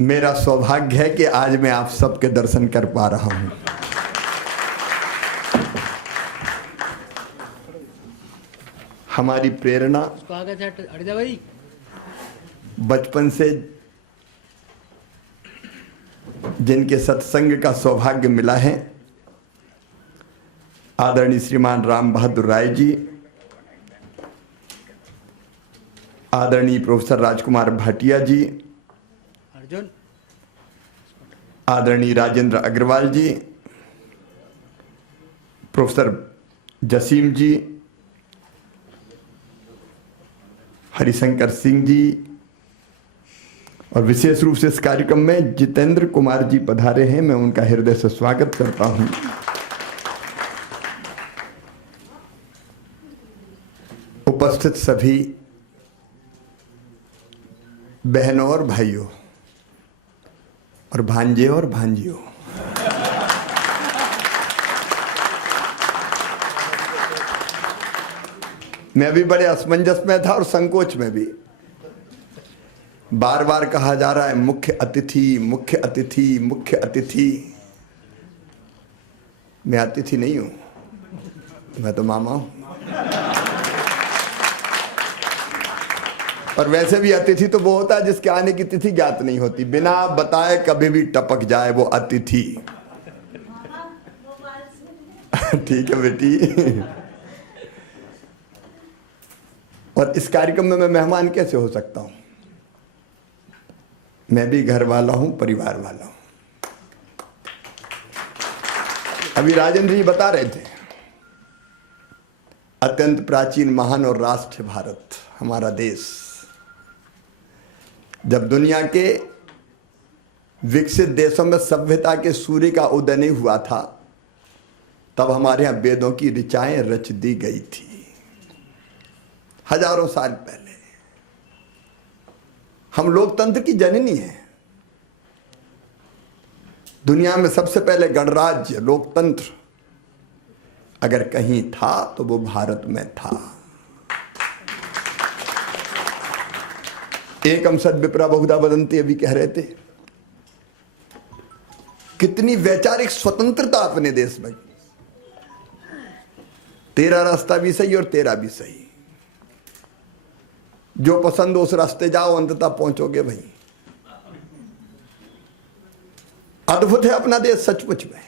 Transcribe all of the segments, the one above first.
मेरा सौभाग्य है कि आज मैं आप सबके दर्शन कर पा रहा हूं। हमारी प्रेरणा बचपन से जिनके सत्संग का सौभाग्य मिला है, आदरणीय श्रीमान राम बहादुर राय जी, आदरणीय प्रोफेसर राजकुमार भाटिया जी, आदरणीय राजेंद्र अग्रवाल जी, प्रोफेसर जसीम जी, हरिशंकर सिंह जी, और विशेष रूप से इस कार्यक्रम में जितेंद्र कुमार जी पधारे हैं। मैं उनका हृदय से स्वागत करता हूं। उपस्थित सभी बहनों और भाइयों और भांजे और भांजियों, मैं अभी बड़े असमंजस में था और संकोच में भी। बार बार कहा जा रहा है मुख्य अतिथि, मुख्य अतिथि, मुख्य अतिथि। मैं अतिथि नहीं हूं, मैं तो मामा हूं। और वैसे भी अतिथि तो वो होता है जिसके आने की तिथि ज्ञात नहीं होती, बिना बताए कभी भी टपक जाए, वो अतिथि। ठीक है बेटी। और इस कार्यक्रम में मैं मेहमान कैसे हो सकता हूं? मैं भी घर वाला हूं, परिवार वाला हूं। अभी राजेंद्र जी बता रहे थे, अत्यंत प्राचीन, महान और राष्ट्र भारत हमारा देश। जब दुनिया के विकसित देशों में सभ्यता के सूर्य का उदय नहीं हुआ था, तब हमारे यहां वेदों की ऋचाएं रच दी गई थी, हजारों साल पहले। हम लोकतंत्र की जननी हैं। दुनिया में सबसे पहले गणराज्य, लोकतंत्र अगर कहीं था तो वो भारत में था। एकम सद विप्रा बहुधा वदन्ति, अभी कह रहे थे। कितनी वैचारिक स्वतंत्रता अपने देश में। तेरा रास्ता भी सही और तेरा भी सही, जो पसंद हो उस रास्ते जाओ, अंततः पहुंचोगे भाई। अद्भुत है अपना देश सचमुच में।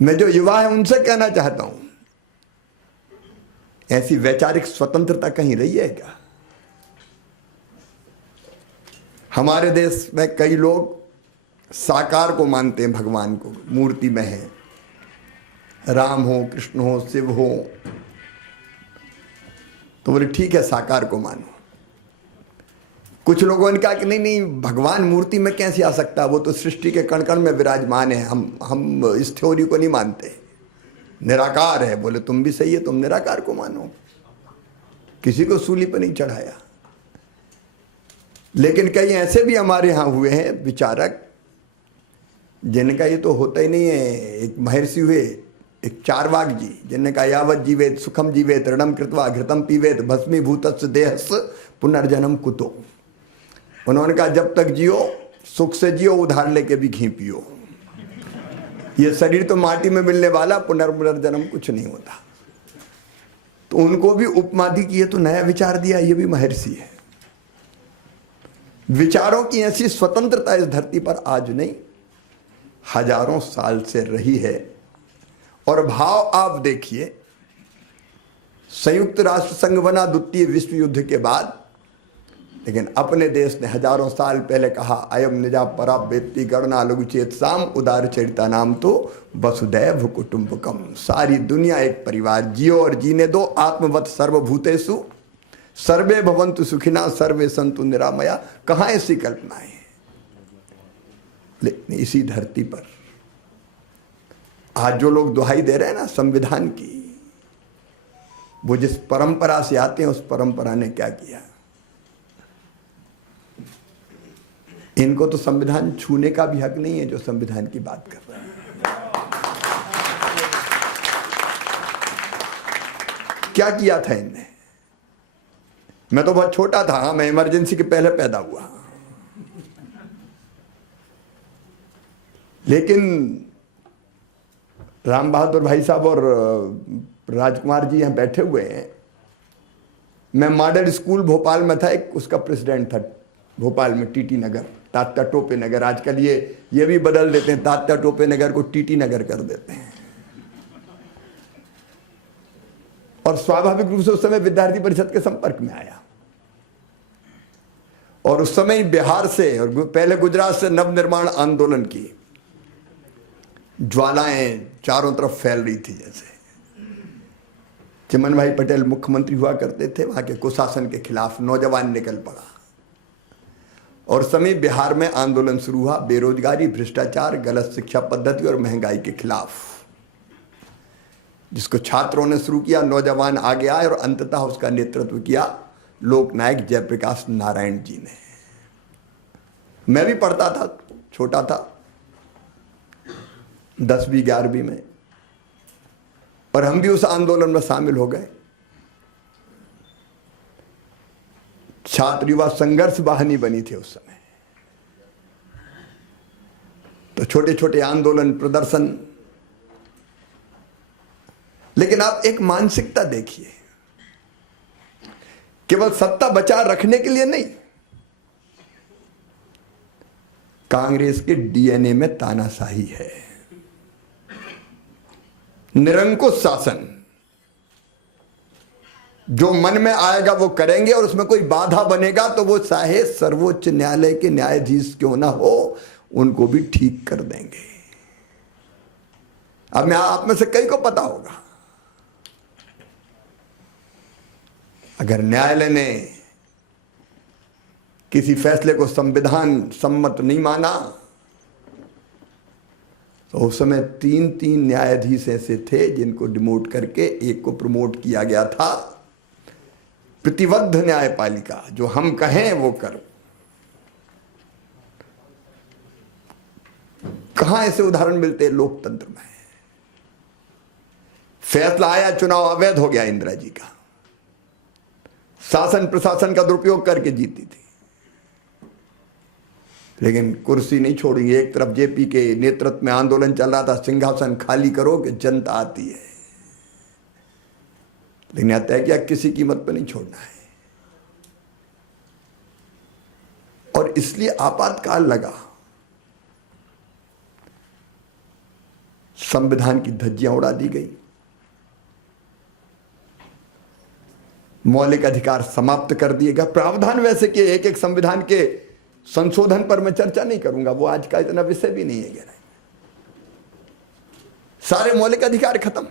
मैं जो युवा है उनसे कहना चाहता हूं, ऐसी वैचारिक स्वतंत्रता कहीं रही है क्या? हमारे देश में कई लोग साकार को मानते हैं, भगवान को मूर्ति में है, राम हो, कृष्ण हो, शिव हो, तो बोले ठीक है साकार को मानो। कुछ लोगों ने कहा कि नहीं नहीं, भगवान मूर्ति में कैसे आ सकता है, वो तो सृष्टि के कण कण में विराजमान है, हम इस थ्योरी को नहीं मानते, निराकार है। बोले तुम भी सही है, तुम निराकार को मानो, किसी को सूली पर नहीं चढ़ाया। लेकिन कई ऐसे भी हमारे यहां हुए हैं विचारक, जिनका ये तो होता ही नहीं है। एक महर्षि हुए, एक चारवाक जी, जिनने कहा यावत जीवेत सुखम जीवेत ऋणम कृत्वा घृतम पीवेत भस्मीभूतस्य देहस्य पुनर्जन्म कुतो। उन्होंने कहा जब तक जियो सुख से जियो, उधार लेके भी घी पियो। ये शरीर तो माटी में मिलने वाला, पुनर्जन्म कुछ नहीं होता। तो उनको भी उपमा दी कि ये तो नया विचार दिया, ये भी महर्षि है। विचारों की ऐसी स्वतंत्रता इस धरती पर आज नहीं, हजारों साल से रही है। और भाव आप देखिए, संयुक्त राष्ट्र संघ बना द्वितीय विश्व युद्ध के बाद, लेकिन अपने देश ने हजारों साल पहले कहा अयम निजा परा वेत्ति गणना लघु चेत साम उदार चरिता नाम तो वसुदैव कुटुंबकम। सारी दुनिया एक परिवार, जियो और जीने दो, आत्मवत सर्वभूतेषु सर्वे भवन्तु सुखिना सर्वे सन्तु निरामया। कहाँ ऐसी कल्पनाएं? लेकिन इसी धरती पर आज जो लोग दुहाई दे रहे हैं ना संविधान की, वो जिस परंपरा से आते हैं उस परंपरा ने क्या किया? इनको तो संविधान छूने का भी हक नहीं है जो संविधान की बात कर रहे हैं। क्या किया था इनने? मैं तो बहुत छोटा था, हाँ, मैं इमरजेंसी के पहले पैदा हुआ। लेकिन राम बहादुर भाई साहब और राजकुमार जी यहाँ बैठे हुए हैं। मैं मॉडल स्कूल भोपाल में था, एक उसका प्रेसिडेंट था भोपाल में, टीटी नगर, तात्या टोपे नगर। आजकल ये भी बदल देते हैं, तात्या टोपे नगर को टीटी नगर कर देते हैं। और स्वाभाविक रूप से उस समय विद्यार्थी परिषद के संपर्क में आया, और उस समय बिहार से और पहले गुजरात से नवनिर्माण आंदोलन की ज्वालाएं चारों तरफ फैल रही थी। जैसे चिमन भाई पटेल मुख्यमंत्री हुआ करते थे, वहां के कुशासन के खिलाफ नौजवान निकल पड़ा, और समय बिहार में आंदोलन शुरू हुआ बेरोजगारी, भ्रष्टाचार, गलत शिक्षा पद्धति और महंगाई के खिलाफ, जिसको छात्रों ने शुरू किया, नौजवान आगे आए और अंततः उसका नेतृत्व किया लोकनायक जयप्रकाश नारायण जी ने। मैं भी पढ़ता था, छोटा था, 10वीं 11वीं में, और हम भी उस आंदोलन में शामिल हो गए। छात्र युवा संघर्ष वाहिनी बनी थी उस समय, तो छोटे छोटे आंदोलन, प्रदर्शन। लेकिन आप एक मानसिकता देखिए, केवल सत्ता बचा रखने के लिए नहीं, कांग्रेस के डीएनए में तानाशाही है, निरंकुश शासन। जो मन में आएगा वो करेंगे, और उसमें कोई बाधा बनेगा तो वो चाहे सर्वोच्च न्यायालय के न्यायाधीश क्यों ना हो, उनको भी ठीक कर देंगे। अब मैं आप में से कई को पता होगा, अगर न्यायालय ने किसी फैसले को संविधान सम्मत नहीं माना, तो उस समय 3 न्यायाधीश ऐसे थे जिनको डिमोट करके एक को प्रमोट किया गया था। प्रतिबद्ध न्यायपालिका, जो हम कहें वो करो। कहां ऐसे उदाहरण मिलते हैं लोकतंत्र में? फैसला आया, चुनाव अवैध हो गया इंदिरा जी का, शासन प्रशासन का दुरुपयोग करके जीती थी, लेकिन कुर्सी नहीं छोड़ेंगे। एक तरफ जेपी के नेतृत्व में आंदोलन चल रहा था, सिंहासन खाली करो कि जनता आती है, लेकिन यह तय किया किसी कीमत पर नहीं छोड़ना है। और इसलिए आपातकाल लगा, संविधान की धज्जियां उड़ा दी गई, मौलिक अधिकार समाप्त कर दिए गए। प्रावधान वैसे कि एक संविधान के संशोधन पर मैं चर्चा नहीं करूंगा, वो आज का इतना विषय भी नहीं है गहराई में। सारे मौलिक अधिकार खत्म,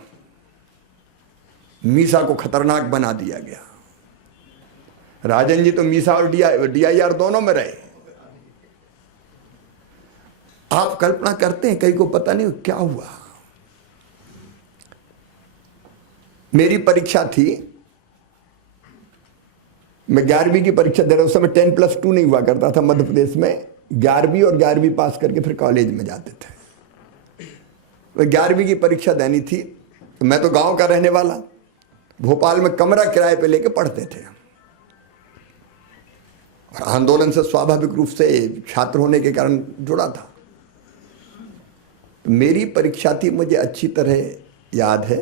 मीसा को खतरनाक बना दिया गया। राजन जी तो मीसा और डीआईआर दोनों में रहे। आप कल्पना करते हैं, कई को पता नहीं क्या हुआ। मेरी परीक्षा थी, मैं 11वीं की परीक्षा दे रहा हूं। उस समय 10+2 नहीं हुआ करता था मध्य प्रदेश में। 11वीं और 11वीं पास करके फिर कॉलेज में जाते थे। मैं 11वीं की परीक्षा देनी थी, तो मैं तो गांव का रहने वाला, भोपाल में कमरा किराए पे लेके पढ़ते थे। और आंदोलन से स्वाभाविक रूप से छात्र होने के कारण जुड़ा था। तो मेरी परीक्षा थी, मुझे अच्छी तरह याद है,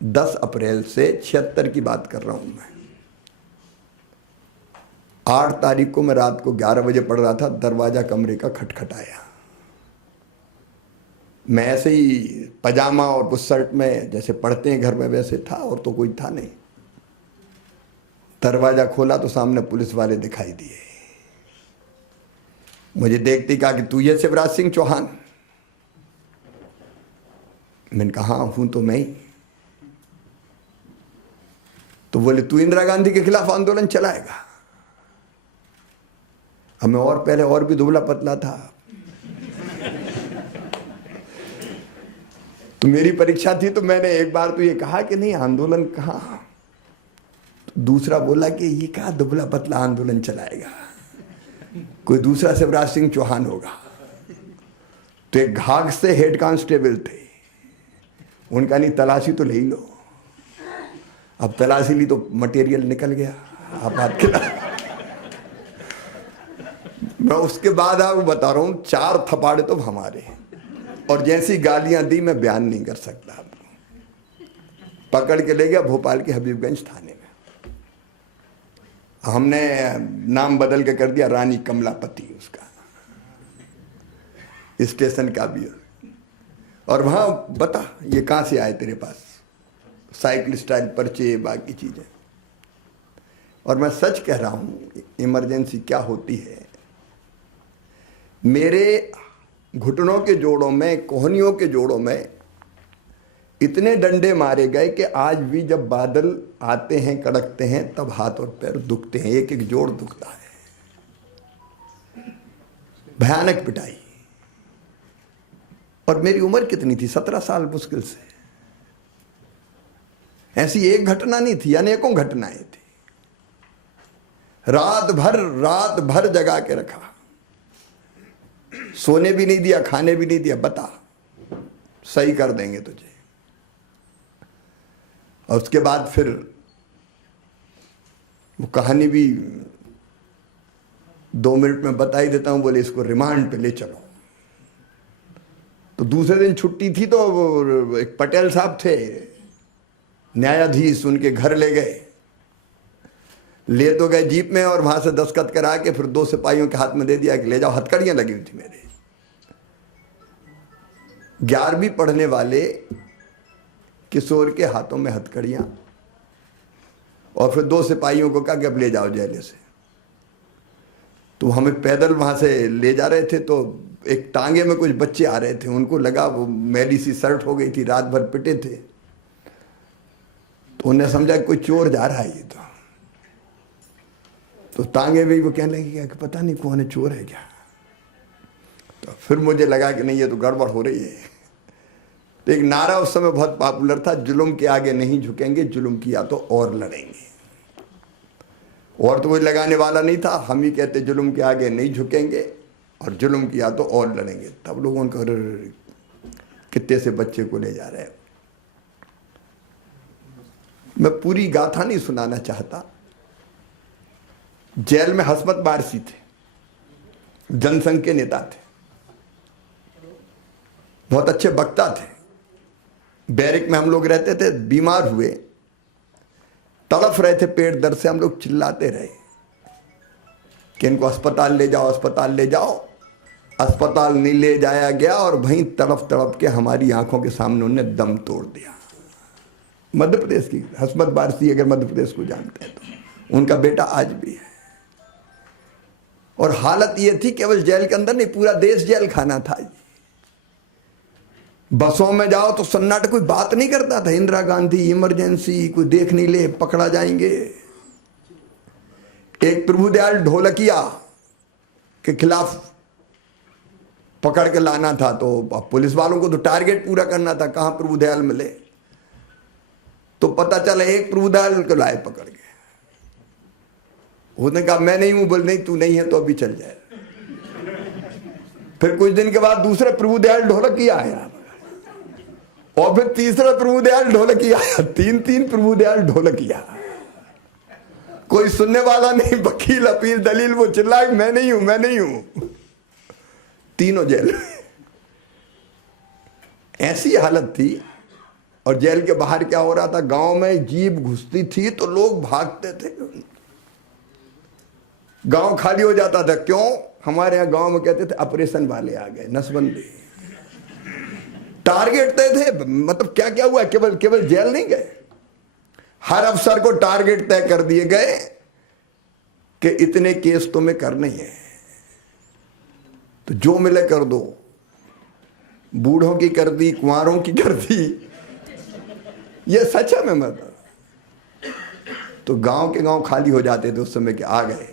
10 अप्रैल से 76 की बात कर रहा हूं मैं। 8 तारीख को मैं रात को 11 बजे पढ़ रहा था, दरवाजा कमरे का खटखटाया। मैं ऐसे ही पजामा और बुशर्ट में जैसे पढ़ते हैं घर में वैसे था, और तो कोई था नहीं। दरवाजा खोला तो सामने पुलिस वाले दिखाई दिए। मुझे देखते कहा कि तू ये शिवराज सिंह चौहान? मैंने कहा हाँ हूं, तो मैं ही। तो बोले तू इंदिरा गांधी के खिलाफ आंदोलन चलाएगा? हमें और पहले और भी दुबला पतला था। तो मेरी परीक्षा थी, तो मैंने एक बार तो ये कहा कि नहीं आंदोलन कहाँ। तो दूसरा बोला कि ये कहा दुबला पतला आंदोलन चलाएगा, कोई दूसरा शिवराज सिंह चौहान होगा। तो एक घाघ से हेड कांस्टेबल थे, उनका नहीं तलाशी तो ले ही लो। अब तलाशी ली तो मटेरियल निकल गया, आप हाथ खिला। मैं उसके बाद आपको बता रहा हूं 4 थपाड़े तो हमारे, और जैसी गालियां दी मैं बयान नहीं कर सकता आपको। पकड़ के ले गया भोपाल के हबीबगंज थाने में, हमने नाम बदल के कर दिया रानी कमलापति उसका, स्टेशन का भी। और वहां बता ये कहां से आए तेरे पास, साइकिल स्टाइल पर्चे बाकी चीजें। और मैं सच कह रहा हूं इमरजेंसी क्या होती है। मेरे घुटनों के जोड़ों में, कोहनियों के जोड़ों में इतने डंडे मारे गए कि आज भी जब बादल आते हैं, कड़कते हैं, तब हाथ और पैर दुखते हैं, एक एक जोड़ दुखता है। भयानक पिटाई। और मेरी उम्र कितनी थी, 17 साल मुश्किल से। ऐसी एक घटना नहीं थी, अनेकों घटनाएं थी। रात भर जगा के रखा, सोने भी नहीं दिया, खाने भी नहीं दिया। बता, सही कर देंगे तुझे। और उसके बाद फिर वो कहानी भी 2 मिनट में बता ही देता हूं। बोले इसको रिमांड पे ले चलो। तो दूसरे दिन छुट्टी थी, तो एक पटेल साहब थे न्यायाधीश, उनके घर ले गए। ले तो गए जीप में, और वहां से दस्तखत करा के फिर 2 सिपाहियों के हाथ में दे दिया कि ले जाओ। हथकड़ियां लगी हुई थी मेरे, 11वीं पढ़ने वाले किशोर के हाथों में हथकड़ियां। और फिर 2 सिपाहियों को कहा कि अब ले जाओ जेल से। तो हमें पैदल वहां से ले जा रहे थे, तो एक टांगे में कुछ बच्चे आ रहे थे, उनको लगा वो मैली सी शर्ट हो गई थी, रात भर पिटे थे, तो उन्हें समझा कि कोई चोर जा रहा है ये। तो टांगे भी वो कहने लगे कि पता नहीं कौन है, चोर है क्या। तो फिर मुझे लगा कि नहीं, ये तो गड़बड़ हो रही है। तो एक नारा उस समय बहुत पॉपुलर था, जुल्म के आगे नहीं झुकेंगे, जुल्म किया तो और लड़ेंगे। और तो कोई लगाने वाला नहीं था, हम ही कहते जुल्म के आगे नहीं झुकेंगे और जुल्म किया तो और लड़ेंगे। तब लोगों को कितने से बच्चे को ले जा रहे हैं। मैं पूरी गाथा नहीं सुनाना चाहता। जेल में हसमत बारसी थे, जनसंघ के नेता थे, बहुत अच्छे वक्ता थे। बैरिक में हम लोग रहते थे, बीमार हुए, तड़फ रहे थे पेट दर्द से। हम लोग चिल्लाते रहे कि इनको अस्पताल ले जाओ, अस्पताल ले जाओ। अस्पताल नहीं ले जाया गया, और वहीं तड़प तड़प के हमारी आंखों के सामने उन्हें दम तोड़ दिया। मध्य प्रदेश की हसमत बारसी, अगर मध्य प्रदेश को जानते हैं तो, उनका बेटा आज भी है। और हालत ये थी, केवल जेल के अंदर नहीं, पूरा देश जेल खाना था। बसों में जाओ तो सन्नाटा, कोई बात नहीं करता था। इंदिरा गांधी, इमरजेंसी, कोई देख नहीं ले, पकड़ा जाएंगे। एक प्रभुदयाल ढोलकिया के खिलाफ पकड़ के लाना था, तो पुलिस वालों को तो टारगेट पूरा करना था, कहां प्रभुदयाल मिले। तो पता चला एक प्रभुदयाल को लाए पकड़ के। उसने कहा मैं नहीं हूं। बोल नहीं, तू नहीं है तो अभी चल जाए। फिर कुछ दिन के बाद दूसरे प्रभुदयाल ढोलकिया आया, और फिर तीसरा प्रभुदयाल ढोलकिया आया। 3 प्रभुदयाल ढोलकिया। कोई सुनने वाला नहीं, वकील, अपील, दलील, वो चिल्लाए मैं नहीं हूं, मैं नहीं हूं। तीनों जेल में। ऐसी हालत थी। और जेल के बाहर क्या हो रहा था, गांव में जीप घुसती थी तो लोग भागते थे, गांव खाली हो जाता था। क्यों? हमारे यहां गांव में कहते थे ऑपरेशन वाले आ गए, नसबंदी। टारगेट तय थे, मतलब क्या क्या हुआ, केवल जेल नहीं गए, हर अफसर को टारगेट तय कर दिए गए कि इतने केस तुम्हें करने हैं, तो जो मिले कर दो। बूढ़ों की कर दी, कुंवारों की कर दी, ये सच है। मैं मतलब तो गांव के गांव खाली हो जाते थे उस समय के आ गए।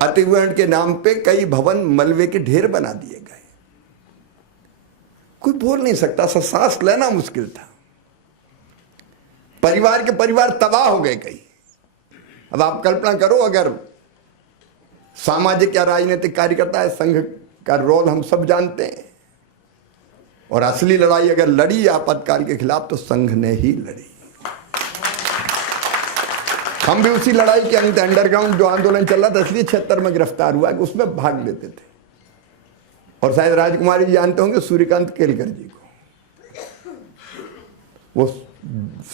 अतिवर्ण के नाम पे कई भवन मलबे के ढेर बना दिए गए। कोई बोल नहीं सकता, सांस लेना मुश्किल था। परिवार के परिवार तबाह हो गए कई। अब आप कल्पना करो, अगर सामाजिक या राजनीतिक कार्यकर्ता है, संघ का रोल हम सब जानते हैं, और असली लड़ाई अगर लड़ी आपातकाल के खिलाफ तो संघ ने ही लड़ी। हम भी उसी लड़ाई के अंत अंडरग्राउंड जो आंदोलन चल रहा था इसलिए 76 में गिरफ्तार हुआ कि उसमें भाग लेते थे। और शायद राजकुमारी जी जानते होंगे सूर्यकांत केलकर जी को, वो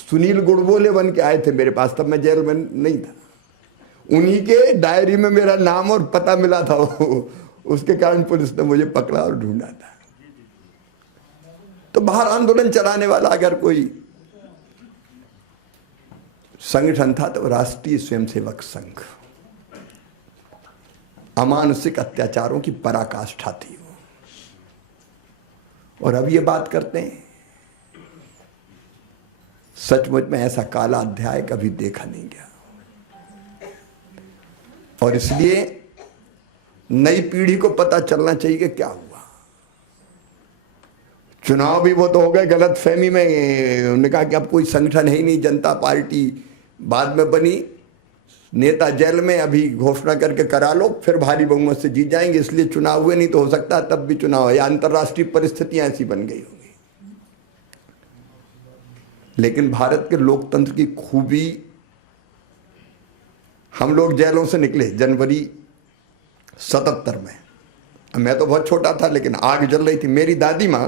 सुनील गुड़बोले बन के आए थे मेरे पास, तब मैं जेल में नहीं था। उन्हीं के डायरी में मेरा नाम और पता मिला था, उसके कारण पुलिस ने मुझे पकड़ा और ढूंढा था। तो बाहर आंदोलन चलाने वाला अगर कोई संगठन था तो राष्ट्रीय स्वयंसेवक संघ, अमानसिक अत्याचारों की पराकाष्ठा थी वो। और अब ये बात करते हैं, सचमुच में ऐसा काला अध्याय कभी देखा नहीं गया। और इसलिए नई पीढ़ी को पता चलना चाहिए कि क्या हुआ। चुनाव भी वो तो हो गए गलत फहमी में, उन्होंने कहा कि अब कोई संगठन है ही नहीं, जनता पार्टी बाद में बनी, नेता जेल में, अभी घोषणा करके करा लो फिर भारी बहुमत से जीत जाएंगे, इसलिए चुनाव हुए, नहीं तो हो सकता है तब भी चुनाव है, या अंतर्राष्ट्रीय परिस्थितियां ऐसी बन गई होंगी। लेकिन भारत के लोकतंत्र की खूबी, हम लोग जेलों से निकले जनवरी 77 में, मैं तो बहुत छोटा था लेकिन आग जल रही थी। मेरी दादी माँ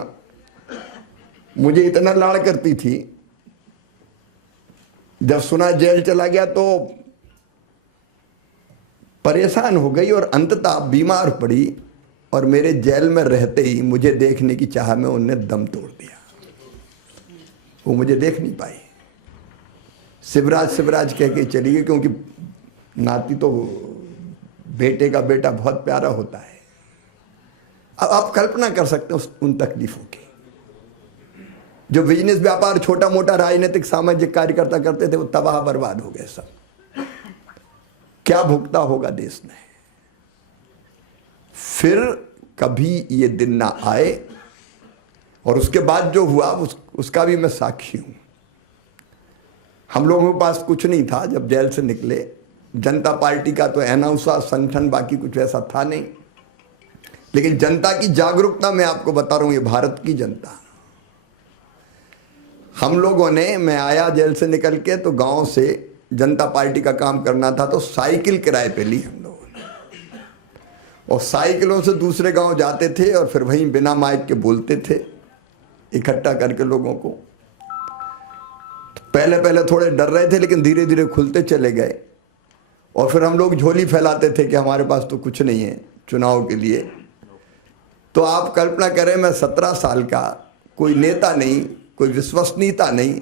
मुझे इतना लाड़ करती थी, जब सुना जेल चला गया तो परेशान हो गई और अंततः बीमार पड़ी, और मेरे जेल में रहते ही मुझे देखने की चाह में उनने दम तोड़ दिया। वो मुझे देख नहीं पाई, शिवराज शिवराज कह के चली गई, क्योंकि नाती तो बेटे का बेटा बहुत प्यारा होता है। अब आप कल्पना कर सकते हो उन तकलीफों की। जो बिजनेस व्यापार छोटा मोटा राजनीतिक सामाजिक कार्यकर्ता करते थे वो तबाह बर्बाद हो गए सब। क्या भुगता होगा देश ने। फिर कभी ये दिन ना आए, और उसके बाद जो हुआ उसका भी मैं साक्षी हूं। हम लोगों के पास कुछ नहीं था जब जेल से निकले, जनता पार्टी का तो अनाउंसा संगठन, बाकी कुछ ऐसा था नहीं। लेकिन जनता की जागरूकता मैं आपको बता रहा हूं, ये भारत की जनता। हम लोगों ने, मैं आया जेल से निकल के तो गांव से जनता पार्टी का काम करना था, तो साइकिल किराए पे ली हम लोगों ने, और साइकिलों से दूसरे गांव जाते थे और फिर वहीं बिना माइक के बोलते थे इकट्ठा करके लोगों को। पहले पहले थोड़े डर रहे थे लेकिन धीरे धीरे खुलते चले गए। और फिर हम लोग झोली फैलाते थे कि हमारे पास तो कुछ नहीं है चुनाव के लिए। तो आप कल्पना करें, मैं 17 साल का, कोई नेता नहीं, कोई विश्वसनीयता नहीं,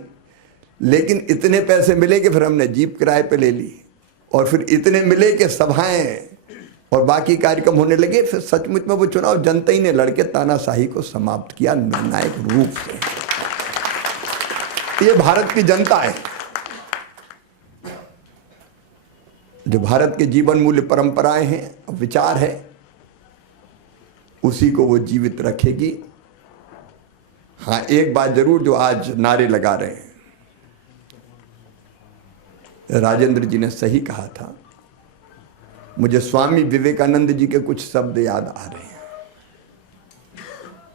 लेकिन इतने पैसे मिले कि फिर हमने जीप किराए पे ले ली, और फिर इतने मिले कि सभाएं और बाकी कार्यक्रम होने लगे। फिर सचमुच में वो चुनाव जनता ही ने लड़के तानाशाही को समाप्त किया निर्णायक रूप से। ये भारत की जनता है जो भारत के जीवन मूल्य परंपराएं हैं, विचार है, उसी को वो जीवित रखेगी। हाँ, एक बात जरूर जो आज नारे लगा रहे हैं, राजेंद्र जी ने सही कहा था। मुझे स्वामी विवेकानंद जी के कुछ शब्द याद आ रहे हैं।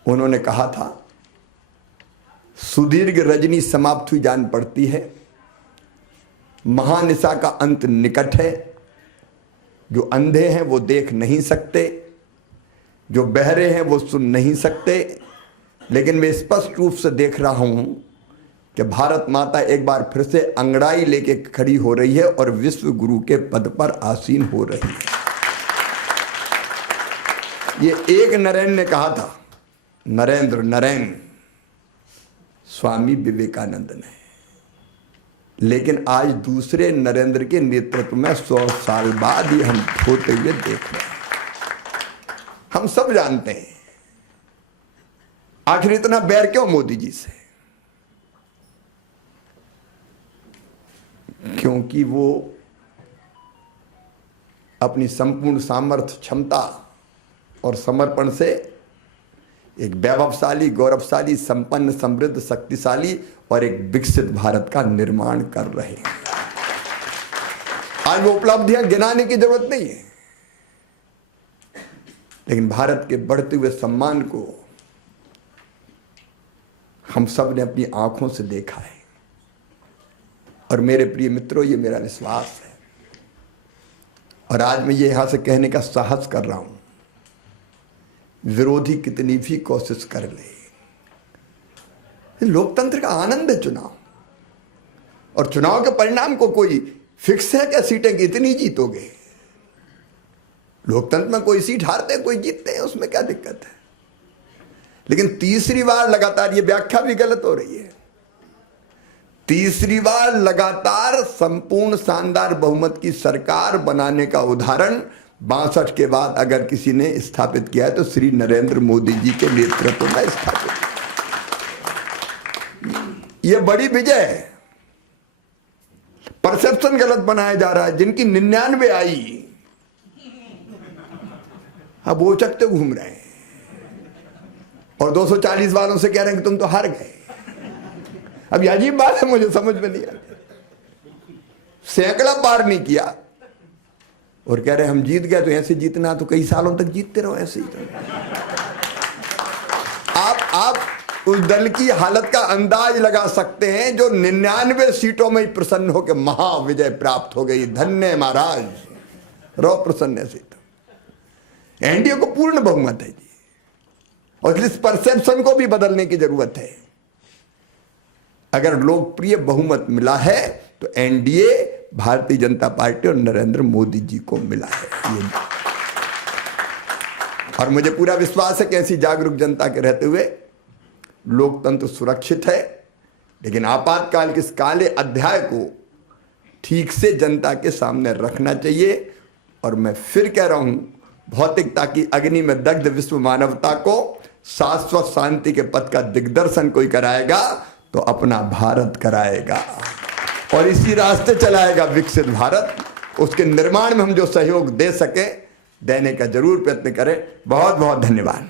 उन्होंने कहा था, सुदीर्घ रजनी समाप्त हुई जान पड़ती है, महानिशा का अंत निकट है। जो अंधे हैं वो देख नहीं सकते, जो बहरे हैं वो सुन नहीं सकते, लेकिन मैं स्पष्ट रूप से देख रहा हूं कि भारत माता एक बार फिर से अंगड़ाई लेके खड़ी हो रही है और विश्व गुरु के पद पर आसीन हो रही है। ये एक नरेंद्र ने कहा था, नरेंद्र स्वामी विवेकानंद ने, लेकिन आज दूसरे नरेंद्र के नेतृत्व में 100 साल बाद ही हम होते हुए देख रहे हैं। हम सब जानते हैं आखिर इतना बैर क्यों मोदी जी से। क्योंकि वो अपनी संपूर्ण सामर्थ्य, क्षमता और समर्पण से एक वैभवशाली, गौरवशाली, संपन्न, समृद्ध, शक्तिशाली और एक विकसित भारत का निर्माण कर रहे हैं। आज वो उपलब्धियां गिनाने की जरूरत नहीं है, लेकिन भारत के बढ़ते हुए सम्मान को हम सब ने अपनी आंखों से देखा है। और मेरे प्रिय मित्रों, ये मेरा विश्वास है और आज मैं ये यहां से कहने का साहस कर रहा हूं, विरोधी कितनी भी कोशिश कर ले, लोकतंत्र का आनंद है चुनाव। और चुनाव के परिणाम को कोई फिक्स है क्या सीटें कितनी जीतोगे? लोकतंत्र में कोई सीट हारते हैं, कोई जीतते हैं, उसमें क्या दिक्कत है? लेकिन तीसरी बार लगातार, ये व्याख्या भी गलत हो रही है, तीसरी बार लगातार संपूर्ण शानदार बहुमत की सरकार बनाने का उदाहरण 62 के बाद अगर किसी ने स्थापित किया है तो श्री नरेंद्र मोदी जी के नेतृत्व में स्थापित। यह बड़ी विजय है। परसेप्शन गलत बनाया जा रहा है। जिनकी 99 आई, अब वो चकते घूम रहे हैं और 240 वालों से कह रहे हैं कि तुम तो हार गए। अब ये अजीब बात है, मुझे समझ में नहीं आती। सैकड़ा पार नहीं किया और कह रहे हम जीत गए। तो ऐसे जीतना तो कई सालों तक जीतते रहो ऐसे ही। तो आप उस दल की हालत का अंदाज लगा सकते हैं जो 99 सीटों में ही प्रसन्न होकर महाविजय प्राप्त हो गई। धन्य महाराज, रहो प्रसन्न ऐसे। तो एनडीए को पूर्ण बहुमत है जी, और इस परसेप्शन को भी बदलने की जरूरत है। अगर लोकप्रिय बहुमत मिला है तो एनडीए भारतीय जनता पार्टी और नरेंद्र मोदी जी को मिला है ये। और मुझे पूरा विश्वास है कि ऐसी जागरूक जनता के रहते हुए लोकतंत्र सुरक्षित है। लेकिन आपातकाल के इस काले अध्याय को ठीक से जनता के सामने रखना चाहिए। और मैं फिर कह रहा हूं, भौतिकता की अग्नि में दग्ध विश्व मानवता को शाश्वत शांति के पथ का दिग्दर्शन कोई कराएगा तो अपना भारत कराएगा और इसी रास्ते चलाएगा विकसित भारत। उसके निर्माण में हम जो सहयोग दे सके देने का जरूर प्रयत्न करें। बहुत बहुत धन्यवाद।